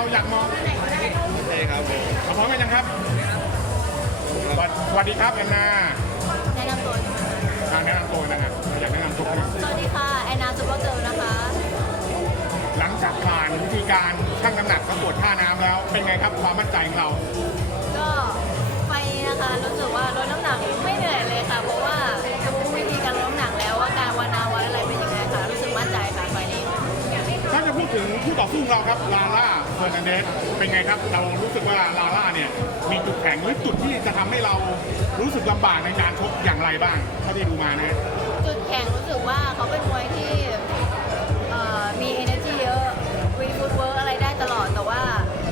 เราอยากมองโอเคครับผมเอาพร้อมกันยังครับสวัสสวัสดีครับแอนนาแนะนำตัวอ่าแนะนำตัวนะครับอยากแนะนำตัวนะสวัสดีค่ะ แอนนาซูเปอร์เกิร์ลนะคะ หลังจากผ่านวิธีการชั่งน้ำหนักประกวดท่าน้ำแล้ว เป็นไงครับความมั่นใจของเรา ถ้าจะพูดถึงคู่ต่อสู้ของเราครับลาล่าเฟอร์นันเดสเป็นไงครับเรารู้สึกว่าลาล่าเนี่ยมีจุดแข็งหรือจุดที่จะทำให้เรารู้สึกลำบากในการชกอย่างไรบ้างเท่าที่ดูมานะจุดแข็งรู้สึกว่าเขาเป็นมวยที่เอ่อมี energy เยอะวีฟูดเวิร์กอะไรได้ตลอดแต่ว่า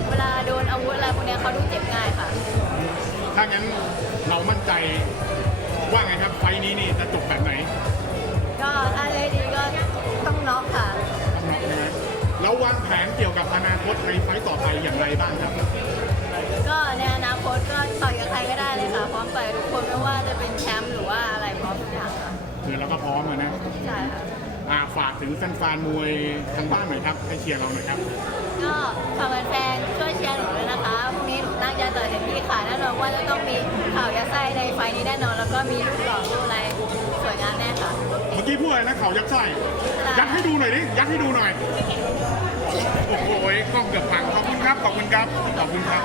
เวลาโดนอาวุธอะไรพวกเนี้ยเขาดูเจ็บง่ายค่ะ ถ้างั้นเรามั่นใจว่าไงครับไฟท์นี้นี่จะจบ แล้ววางแผนเกี่ยวกับอนาคตในไฟท์ต่อไปอย่างไรบ้างครับ ก็ในอนาคตก็ต่อยกับใครก็ได้เลยค่ะพร้อมต่อยกับทุกคนไม่ว่าจะเป็นแชมป์หรือว่าอะไรพร้อมทุกอย่างค่ะคือเราก็พร้อมอะนะใช่ค่ะ อ่าฝากถึงแฟนๆมวยทางบ้านหน่อยครับให้เชียร์เราหน่อยครับ ก็ฝากแฟนๆช่วยเชียร์หนูด้วยนะคะพรุ่งนี้หนูตั้งใจต่อยเต็มที่ค่ะแน่นอนว่าจะต้องมีข่าวยัดไส้ในไฟล์นี้แน่นอน แล้วก็มีลูกหล่อลูกอะไรสวยงามแน่ค่ะ เมื่อกี้พูดอะไรนะเขายัดไส้ยัดให้ดูหน่อยดิยัดให้ดูหน่อย โอ้โหกล้องเกือบพังขอบคุณครับ ขอบคุณครับ ขอบคุณครับ